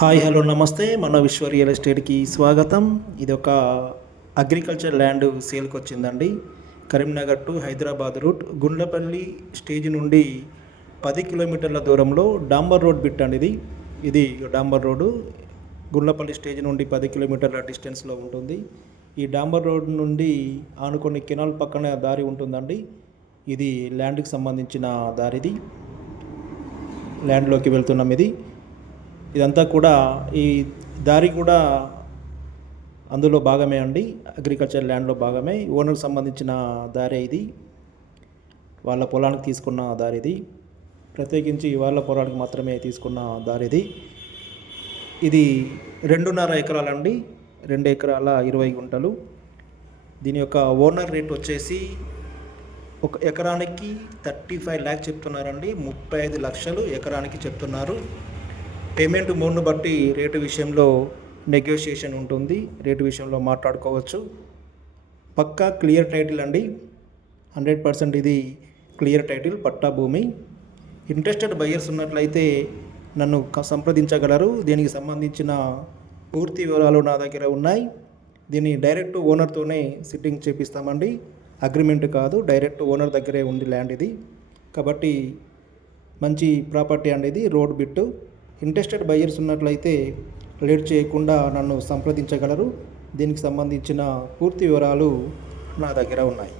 Hi hello నమస్తే మన విశ్వ రియల్ ఎస్టేట్కి స్వాగతం. ఇది ఒక అగ్రికల్చర్ ల్యాండ్ సేల్కి వచ్చిందండి. Karimnagar to Hyderabad route Gundlapalli stage నుండి 10 కిలోమీటర్ల దూరంలో డాంబర్ రోడ్ బిట్ అండి. ఇది డాంబర్ రోడ్డు గుండ్లపల్లి స్టేజ్ నుండి 10 కిలోమీటర్ల డిస్టెన్స్లో ఉంటుంది. ఈ డాంబర్ రోడ్ నుండి ఆనుకొని కెనాల్ పక్కన దారి ఉంటుందండి. ఇది ల్యాండ్కి సంబంధించిన దారిది. ల్యాండ్లోకి వెళ్తున్నాం. ఇదంతా కూడా ఈ దారి కూడా అందులో భాగమే అండి. అగ్రికల్చర్ ల్యాండ్లో భాగమే. ఓనర్కి సంబంధించిన దారే ఇది. వాళ్ళ పొలానికి తీసుకున్న దారిది. ప్రత్యేకించి వాళ్ళ పొలానికి మాత్రమే తీసుకున్న దారిది. ఇది 2.5 ఎకరాలండి. 2 ఎకరాల 20 గుంటలు. దీని యొక్క ఓనర్ రేట్ వచ్చేసి ఒక ఎకరానికి 35 lakhs చెప్తున్నారండి. 35 లక్షలు ఎకరానికి చెప్తున్నారు. పేమెంట్ మోడ్ను బట్టి రేటు విషయంలో నెగోషియేషన్ ఉంటుంది. రేటు విషయంలో మాట్లాడుకోవచ్చు. పక్కా క్లియర్ టైటిల్ అండి. 100% ఇది క్లియర్ టైటిల్, పట్టా భూమి. ఇంట్రెస్టెడ్ బయ్యర్స్ ఉన్నట్లయితే నన్ను సంప్రదించగలరు. దీనికి సంబంధించిన పూర్తి వివరాలు నా దగ్గర ఉన్నాయి. దీన్ని డైరెక్ట్ ఓనర్తోనే సిట్టింగ్ చేపిస్తామండి. అగ్రిమెంట్ కాదు, డైరెక్ట్ ఓనర్ దగ్గరే ఉంది ల్యాండ్ ఇది. కాబట్టి మంచి ప్రాపర్టీ అండి ఇది, రోడ్ బిట్టు. ఇంట్రెస్టెడ్ బయ్యర్స్ ఉన్నట్లయితే లేట్ చేయకుండా నన్ను సంప్రదించగలరు. దీనికి సంబంధించిన పూర్తి వివరాలు నా దగ్గర ఉన్నాయి.